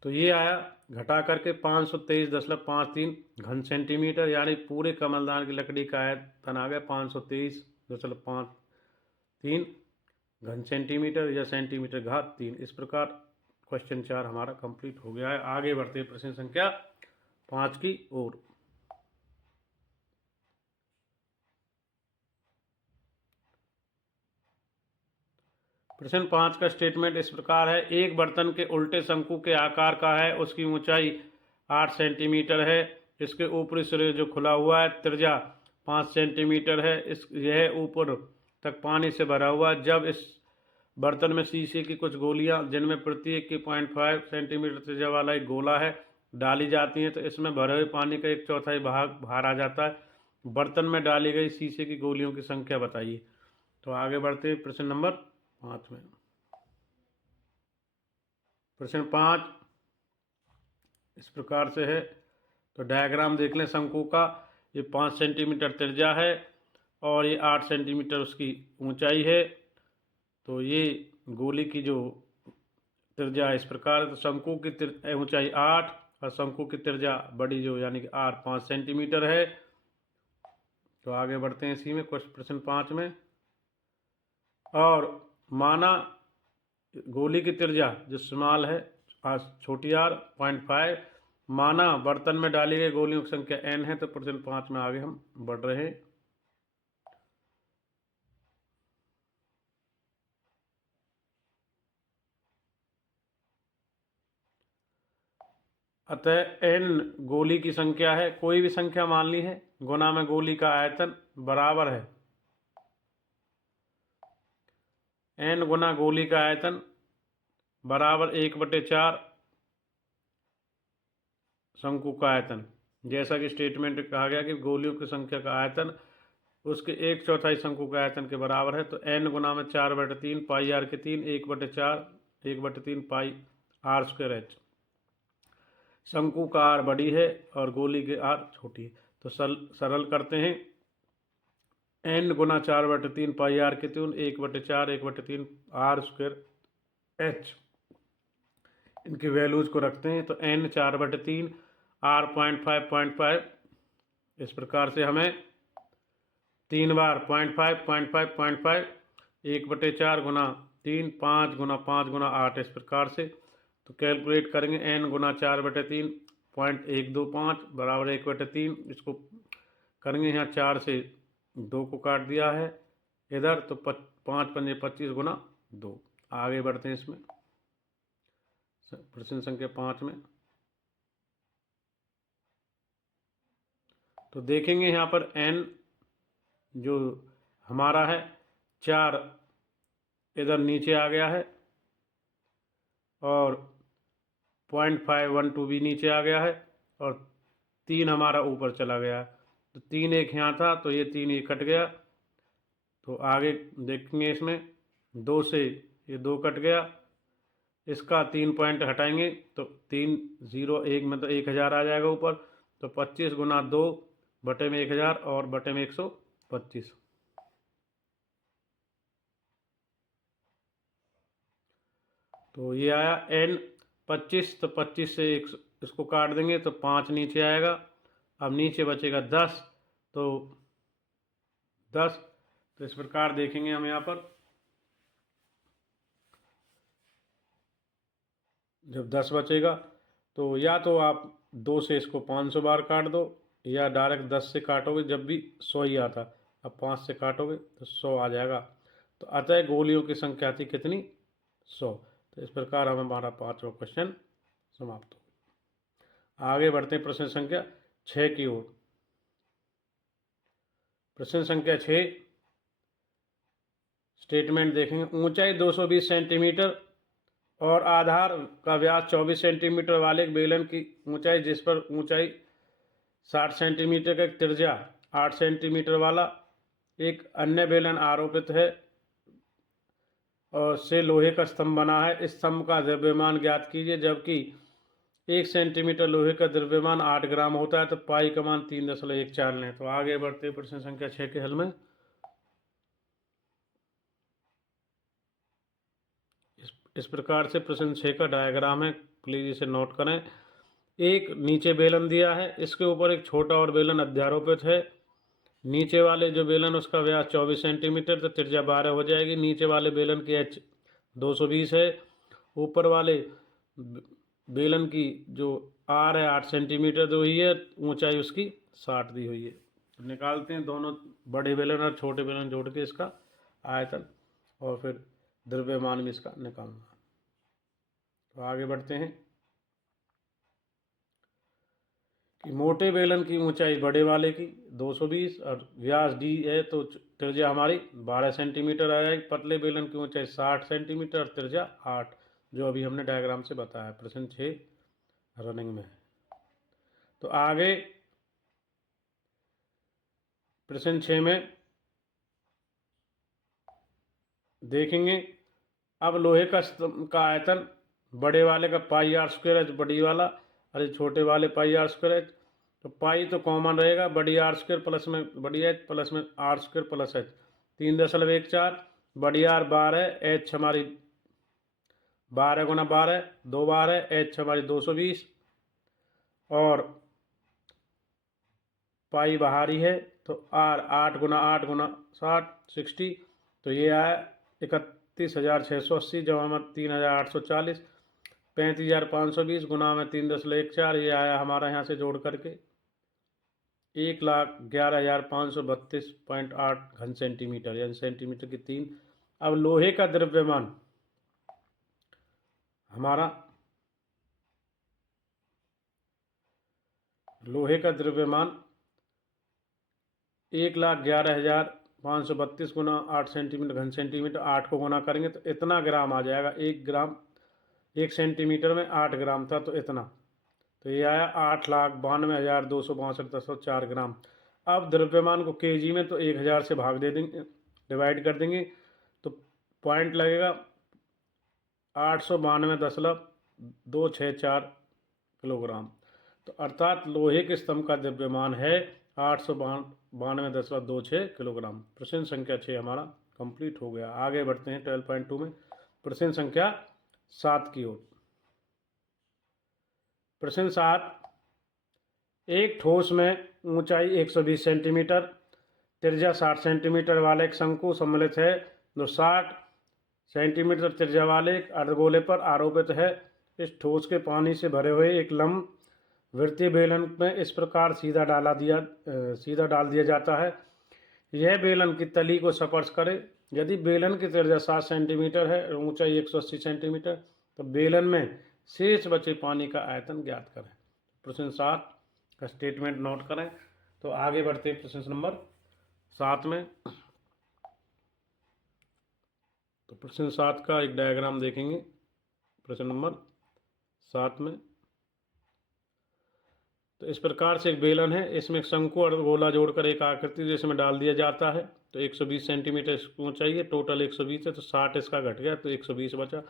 तो ये आया घटा करके 523.53 घन सेंटीमीटर, यानी पूरे कमलदान की लकड़ी का आयतन आ गया 523.53 घन सेंटीमीटर या सेंटीमीटर घात 3। इस प्रकार क्वेश्चन 4 हमारा कंप्लीट हो गया है। आगे बढ़ते हैं प्रश्न संख्या 5 की ओर। प्रश्न 5 का स्टेटमेंट इस प्रकार है। एक बर्तन के उल्टे शंकु के आकार का है, उसकी ऊंचाई 8 सेंटीमीटर है, इसके ऊपरी सिरे जो खुला हुआ है त्रिज्या 5 सेंटीमीटर है, यह ऊपर तक पानी से भरा हुआ है। जब इस बर्तन में शीशे की कुछ गोलियां जिनमें प्रत्येक की 0.5 सेंटीमीटर त्रिज्या वाला एक गोला है डाली जाती हैं, तो इसमें भरे हुए पानी का 1/4 भाग बाहर आ जाता है। बर्तन में डाली गई शीशे की गोलियों की संख्या बताइए। तो आगे बढ़ते हैं प्रश्न नंबर 5 में। प्रश्न 5 इस प्रकार से है। तो डायग्राम देख लें शंकु का। ये 5 सेंटीमीटर त्रिज्या है और ये 8 सेंटीमीटर उसकी ऊंचाई है। तो ये गोली की जो त्रिज्या इस प्रकार है। तो शंकु की ऊंचाई 8 और शंकु की त्रिज्या बड़ी जो यानी कि R 5 सेंटीमीटर है। तो आगे बढ़ते हैं इसी में प्रश्न 5 में। और माना गोली की त्रिज्या जो स्मॉल है छोटी R 0.5, माना बर्तन में डाली गई गोलियों की संख्या n है। तो प्रश्न 5 में आगे हम बढ़ रहे हैं। अतः n गोली की संख्या है, कोई भी संख्या मान ली है, गुना में गोली का आयतन बराबर है n गुना गोली का आयतन बराबर 1/4 शंकु का आयतन। जैसा कि स्टेटमेंट में कहा गया कि गोलियों की संख्या का आयतन उसके 1/4 शंकु के आयतन के बराबर है। तो n गुना में 4/3 पाई R के 3 1/4 1/3 पाई R स्क्वायर H। शंकु का R बड़ी है और गोली के R छोटी है। तो सरल करते हैं। n गुना 4/3 पाई R के 3 1/4 1/3 R स्क्वायर H, इनकी वैल्यूज को रखते हैं। तो n 4/3 R 0.5 इस प्रकार से हमें 3 बार 0.5 1/4 गुना 3 5 गुना 5 गुना 8 इस प्रकार से। तो कैलकुलेट करेंगे n गुना 4/3 0.125 बराबर 1/3। इसको करेंगे यहाँ 4 से 2 को काट दिया है इधर, तो 5 पंजे 25 गुना 2। आगे बढ़ते हैं इसमें प्रश्न संख्या 5 में। तो देखेंगे यहाँ पर n जो हमारा है 4 इधर नीचे आ गया है और 0.512 भी नीचे आ गया है और 3 हमारा ऊपर चला गया है। तो 3 एक यहाँ था तो ये 3 ये कट गया। तो आगे देखेंगे इसमें 2 से ये 2 कट गया, इसका 3 पॉइंट हटाएंगे तो 3 0 1 में तो 1000 आ जाएगा ऊपर। तो 25 गुना 2 बटे में 1000 और बटे में 125। तो ये आया n 25। तो 25 से इसको काट देंगे तो 5 नीचे आएगा। अब नीचे बचेगा 10। तो 10 तो इस प्रकार देखेंगे हम यहाँ पर जब 10 बचेगा तो या तो आप 2 से इसको 500 बार काट दो या डायरेक्ट 10 से काटोगे जब भी 100 ही आता। अब 5 से काटोगे तो 100 आ जाएगा। तो अतः गोलियों की संख्या थी कितनी? 100। तो इस प्रकार हमारा 5वां क्वेश्चन समाप्त हो। आगे बढ़ते हैं प्रश्न संख्या 6 की ओर। प्रश्न संख्या 6 स्टेटमेंट देखेंगे। ऊंचाई 220 सेंटीमीटर और आधार का व्यास 24 सेंटीमीटर वाले एक बेलन की ऊंचाई जिस पर ऊंचाई 60 सेंटीमीटर का त्रिज्या 8 सेंटीमीटर वाला एक अन्य बेलन आरोपित है और से लोहे का स्तंभ बना है। इस स्तंभ का द्रव्यमान ज्ञात कीजिए। जबकि 1 सेंटीमीटर लोहे का द्रव्यमान 8 ग्राम होता है तो पाई का मान 3.14 लें। तो आगे बढ़ते प्रश्न संख्या 6 के हल में। इस प्रकार से प्रश्न 6 का डायग्राम है, प्लीज इसे नोट करें। एक नीचे बेलन दिया है, इसके ऊपर एक छोटा और बेलन अध्यारोपित है। नीचे वाले जो बेलन उसका व्यास 24 सेंटीमीटर तो त्रिज्या 12 हो जाएगी। नीचे वाले बेलन की एच 220 है। ऊपर वाले बेलन की जो आर है 8 सेंटीमीटर दी हुई है, ऊंचाई उसकी 60 दी हुई है। निकालते हैं दोनों बड़े बेलन और छोटे बेलन जोड़ के इसका आयतन और फिर द्रव्यमान भी इसका निकालना। तो आगे बढ़ते हैं कि मोटे बेलन की ऊंचाई बड़े वाले की 220 और व्यास डी है तो त्रिज्या हमारी 12 सेंटीमीटर आ जाएगी। पतले बेलन की ऊंचाई 60 सेंटीमीटर और त्रिज्या 8, जो अभी हमने डायग्राम से बताया। प्रश्न 6 रनिंग में है। तो आगे प्रश्न 6 में देखेंगे। अब लोहे का आयतन बड़े वाले का पाई आर स्क्वायर है, बड़ी वाला, अरे छोटे वाले पाई आर स्क्वायर है। तो पाई तो कॉमन रहेगा, बड़ी आर स्क्वायर प्लस में बड़ी एच प्लस में आर स्क्वायर प्लस एच 3.14। बड़ी आर 12, एच हमारी 12 गुना 12 2 बार है, एच हमारी 220 और पाई बाहरी है तो आर 8 गुना 8 गुना 60 तो ये आया 31,680 जमा में 3,840 35,520 गुना में 3.14। ये आया हमारा यहाँ से जोड़ करके 1,11,532.8 घन सेंटीमीटर, यानी सेंटीमीटर की 3। अब लोहे का द्रव्यमान हमारा, लोहे का द्रव्यमान 1,11,532 गुना 8 सेंटीमीटर घन सेंटीमीटर, 8 को गुना करेंगे तो इतना ग्राम आ जाएगा। 1 ग्राम 1 सेंटीमीटर में 8 ग्राम था तो इतना। तो ये आया 8,92,262.4 ग्राम। अब द्रव्यमान को केजी में तो 1000 से भाग दे देंगे, डिवाइड कर देंगे तो पॉइंट लगेगा 892.264 किलोग्राम। तो अर्थात लोहे के स्तंभ का द्रव्यमान है 892.26 किलोग्राम। प्रश्न संख्या 6 हमारा कंप्लीट हो गया। आगे बढ़ते हैं 12.2 में प्रश्न संख्या 7 की ओर। प्रश्न 7, एक ठोस में ऊंचाई 120 सेंटीमीटर त्रिज्या 60 सेंटीमीटर वाले एक शंकु सम्मिलित है जो 60 सेंटीमीटर त्रिज्या वाले एक अर्धगोले पर आरोपित है। इस ठोस के पानी से भरे हुए एक लंब वृत्तीय बेलन में इस प्रकार सीधा डाल दिया जाता है। यह बेलन की तली को स्पर्श करे। यदि बेलन की त्रिज्या 7 सेंटीमीटर है और ऊंचाई 180 सेंटीमीटर, तो बेलन में शेष बचे पानी का आयतन ज्ञात करें। प्रश्न 7 का स्टेटमेंट नोट करें। तो आगे बढ़ते हैं प्रश्न नंबर 7 में। तो प्रश्न 7 का एक डायग्राम देखेंगे। प्रश्न नंबर 7 में तो इस प्रकार से एक बेलन है, इसमें एक शंकु और गोला जोड़कर एक आकृति जिसमें डाल दिया जाता है। तो 120 सेंटीमीटर इसकी ऊंचाई है, टोटल 120 है, तो 60 इसका घट गया, तो 120 बचा।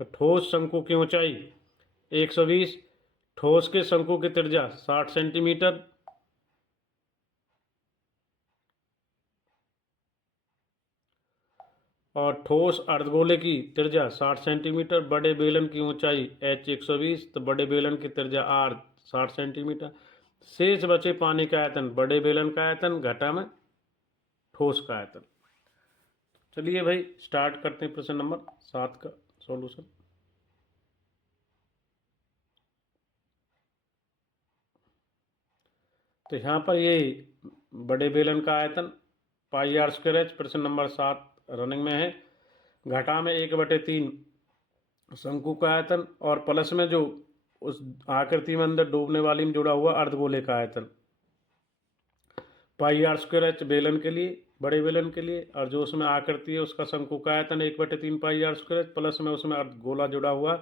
तो ठोस शंकु की ऊंचाई 120, ठोस के शंकु की त्रिज्या 60 सेंटीमीटर, और ठोस अर्धगोले की त्रिज्या 60 सेंटीमीटर। बड़े बेलन की ऊंचाई h 120, तो बड़े बेलन की त्रिज्या r 60 सेंटीमीटर। शेष बचे पानी का आयतन बड़े बेलन का आयतन घटा में ठोस का आयतन। चलिए भाई स्टार्ट करते हैं प्रश्न नंबर 7 का सॉल्यूशन। तो यहाँ पर ये बड़े बेलन का आयतन पाई आर स्क्वायर एच प्रश्न नंबर 7 रनिंग में है। घटा में 1/3 शंकु का आयतन, और प्लस में जो उस आकृति में अंदर डूबने वाली में जुड़ा हुआ अर्धगोले का आयतन पाई आर स्क्वायर एच बेलन के लिए, बड़े बेलन के लिए, और जो उसमें आकृति है उसका शंकु का आयतन 1/3 पाई आर स्क्वायर एच, प्लस में उसमें अर्धगोला जुड़ा हुआ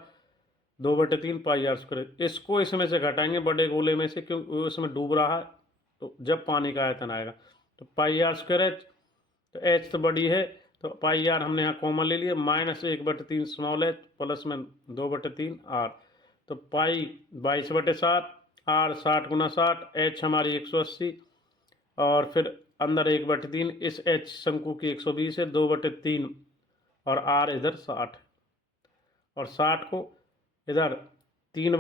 2/3 पाई आर स्क्वायर एच। इसको इसमें से घटाएंगे बड़े गोले में से, क्योंकि वो इसमें डूब रहा है, तो जब पानी का आयतन आएगा तो पाई आर स्क्वायर एच, तो एच तो बड़ी है, तो पाई आर हमने यहाँ कॉमन ले लिया, माइनस 1/3 स्मॉल एच, प्लस में 2/3 आर, तो पाई 22/7, आर 60 गुना 60, एच हमारी 180, और फिर अंदर 1/3, इस एच शंकु की 120 है, 2/3, और आर इधर 60, और 60 को इधर 3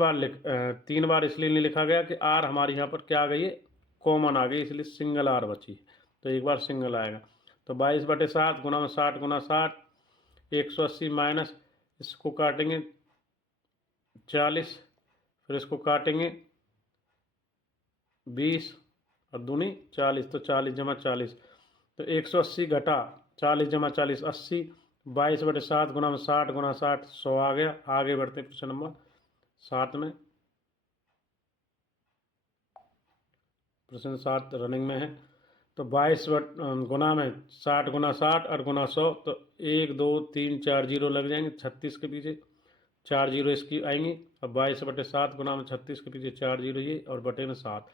बार इसलिए नहीं लिखा गया कि आर हमारी यहाँ पर क्या आ गई है, कॉमन आ गई, इसलिए सिंगल आर बची, तो एक बार सिंगल आएगा। तो 22/7 गुना में 60 गुना 60, 180 माइनस इसको काटेंगे 40, फिर इसको काटेंगे 20 और दूनी 40, तो 40 जमा 40, तो 180 घटा 40 जमा 40 80, 22/7 गुना में 60 गुना 60 100 आ गया। आगे बढ़ते प्रश्न नंबर 7 में। प्रश्न 7 रनिंग में है। तो 22 गुना में 60 गुना 60 और गुना 100, तो 1 2 3 4 जीरो लग जाएंगे 36 के पीछे, 4 जीरो इसकी आएंगी। अब 22/7 गुना में 36 के पीछे 4 जीरो ये, और बटे में 7।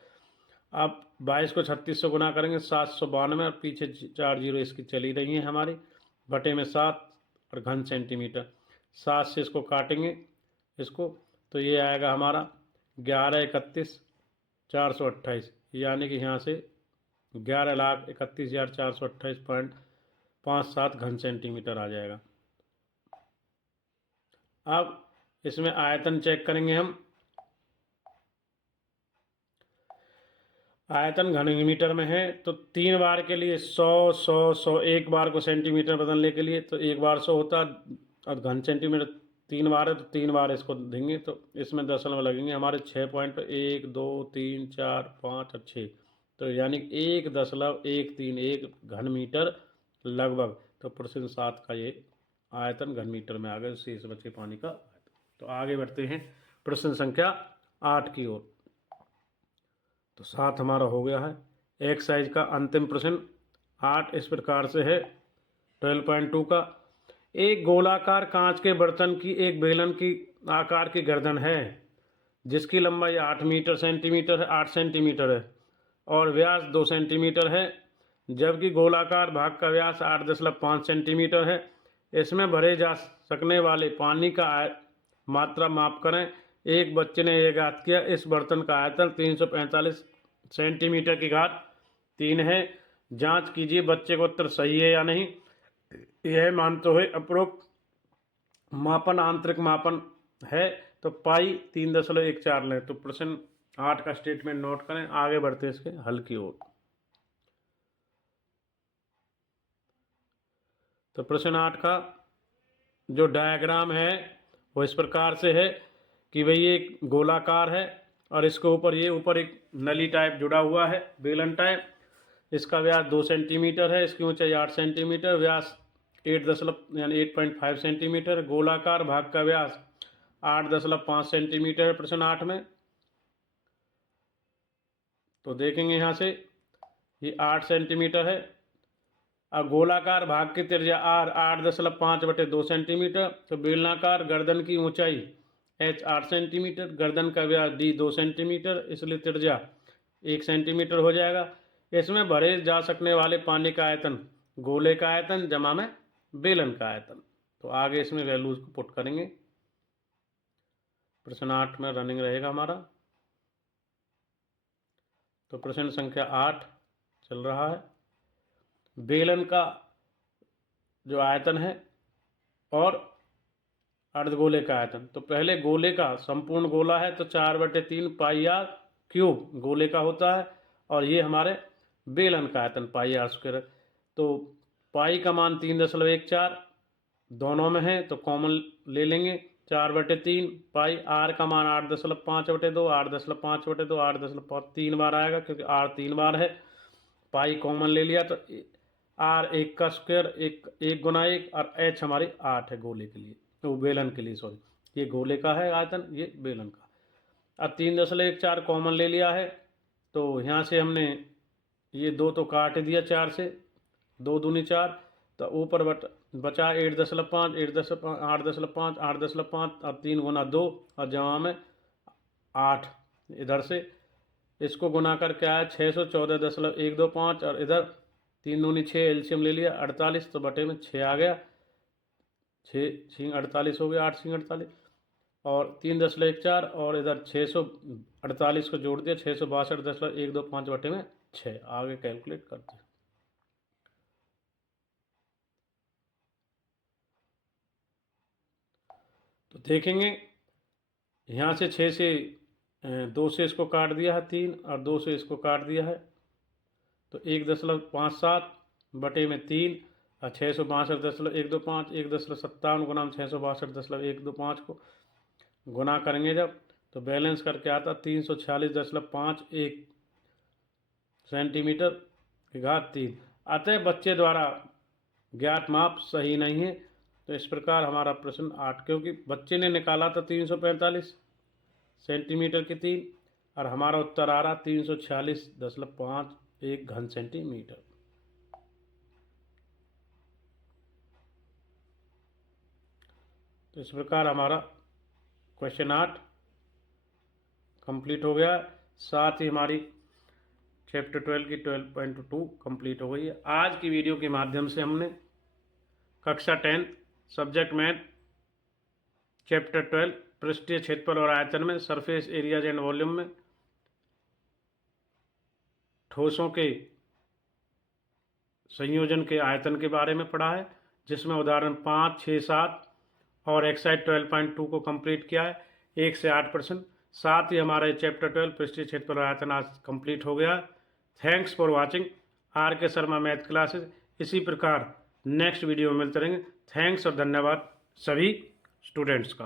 अब 22 को 36 से गुना करेंगे 792, और पीछे 4 जीरो इसकी चली रही हैं हमारी, बटे में 7 और घन सेंटीमीटर। 7 से इसको काटेंगे इसको, तो ये आएगा हमारा 11,31,428, यानी कि यहाँ से 11,31,428.57 घन सेंटीमीटर आ जाएगा। अब इसमें आयतन चेक करेंगे हम। आयतन घन मीटर में है, तो 3 बार के लिए 100 100 100, एक बार को सेंटीमीटर बदलने के लिए, तो एक बार 100 होता, और घन सेंटीमीटर 3 बार है, तो 3 बार इसको देंगे, तो इसमें दशमलव लगेंगे हमारे 6.1 2 3 4 5 और 6, तो यानी 1.131 घन मीटर लगभग। तो प्रश्न 7 का ये आयतन घन मीटर में आ गया, शेष बचे पानी का आयतन। तो आगे बढ़ते हैं प्रश्न संख्या 8 की ओर। तो 7 हमारा हो गया है। एक्सरसाइज का अंतिम प्रश्न 8 इस प्रकार से है 12.2 का। एक गोलाकार कांच के बर्तन की एक बेलन की आकार की गर्दन है, जिसकी लंबाई 8 सेंटीमीटर है और व्यास 2 सेंटीमीटर है, जबकि गोलाकार भाग का व्यास 8.5 सेंटीमीटर है। इसमें भरे जा सकने वाले पानी का मात्रा माप करें। एक बच्चे ने यह ज्ञात किया इस बर्तन का आयतन 345 सेंटीमीटर की घात 3 है। जांच कीजिए बच्चे का उत्तर सही है या नहीं। यह मानते हुए उपरोक्त मापन आंतरिक मापन है, तो पाई 3.14 लें। तो प्रश्न 8 का स्टेटमेंट नोट करें। आगे बढ़ते हैं इसके हल की ओर। तो प्रश्न 8 का जो डायग्राम है वो इस प्रकार से है कि भाई एक गोलाकार है और इसके ऊपर ये ऊपर एक नली टाइप जुड़ा हुआ है, बेलन टाइप। इसका व्यास 2 सेंटीमीटर है, इसकी ऊंचाई 8 सेंटीमीटर, व्यास 8.5 सेंटीमीटर। गोलाकार भाग का व्यास 8.5 सेंटीमीटर है प्रश्न 8 में। तो देखेंगे यहाँ से ये 8 सेंटीमीटर है। अब गोलाकार भाग की त्रिज्या आर 8.5/2 सेंटीमीटर। तो बेलनाकार गर्दन की ऊंचाई एच 8 सेंटीमीटर, गर्दन का व्यास डी 2 सेंटीमीटर, इसलिए त्रिज्या 1 सेंटीमीटर हो जाएगा। इसमें भरे जा सकने वाले पानी का आयतन गोले का आयतन जमा में बेलन का आयतन। तो आगे इसमें वैल्यूज को पुट करेंगे। प्रश्न 8 में रनिंग रहेगा हमारा। तो प्रश्न संख्या 8 चल रहा है। बेलन का जो आयतन है और अर्धगोले का आयतन। तो पहले गोले का, संपूर्ण गोला है तो 4/3 पाई आर क्यूब गोले का होता है, और ये हमारे बेलन का आयतन पाई आर स्क्वायर। तो पाई का मान 3.14 दोनों में है, तो कॉमन ले लेंगे। 4/3 पाई, आर का मान 8.5/2, 8.5/2, 8.5 3 बार आएगा क्योंकि आर 3 बार है। पाई कॉमन ले लिया तो आर 1 का स्क्वायर, 1 गुना 1, और एच हमारी 8 है गोले के लिए, तो बेलन के लिए, सॉरी, ये गोले का है आयतन, ये बेलन का। अब 3.14 कॉमन ले लिया है, तो यहाँ से हमने ये 2 तो काट दिया 4 से, 2 दूनी 4, तो ऊपर बचा 8.5, 8.5, 8.5, और 3 गुना 2, और जमा में 8 इधर से। इसको गुना करके आया 614.125, और इधर 3 दूनी 6 एलसीएम ले लिया 48, तो बटे में 6 आ गया, 6 48 हो गया, 8 6 48, और 3.14, और इधर 648 को जोड़ दिया 662.125 बटे में 6। आगे कैलकुलेट करते हैं। तो देखेंगे यहाँ से 6 से 2 से इसको काट दिया है 3, और 2 से इसको काट दिया है, तो 1.57 बटे में 3, और 662.125, 1.57 गुना 662.125 को गुना करेंगे जब, तो बैलेंस करके आता 346.51 सेंटीमीटर की घात 3। अतः बच्चे द्वारा ज्ञात माप सही नहीं है। तो इस प्रकार हमारा प्रश्न 8, क्योंकि बच्चे ने निकाला था 345 सेंटीमीटर की 3, और हमारा उत्तर आ रहा 346.51 घन सेंटीमीटर। तो इस प्रकार हमारा क्वेश्चन 8 कंप्लीट हो गया। साथ ही हमारी चैप्टर 12 की 12.2 कंप्लीट हो गई है। आज की वीडियो के माध्यम से हमने कक्षा 10 सब्जेक्ट मैथ चैप्टर 12 पृष्ठीय क्षेत्रफल और आयतन में सरफेस एरियाज एंड वॉल्यूम में ठोसों के संयोजन के आयतन के बारे में पढ़ा है, जिसमें उदाहरण 5, 6, 7 और एक्सरसाइज 12.2 को कंप्लीट किया है 1 से 8 प्रश्न। साथ ही हमारा चैप्टर 12 पृष्ठीय क्षेत्रफल और आयतन आज कंप्लीट हो गया। Thanks for watching RK Sharma math classes. इसी प्रकार नेक्स्ट वीडियो में मिलते रहेंगे। थैंक्स और धन्यवाद सभी स्टूडेंट्स का।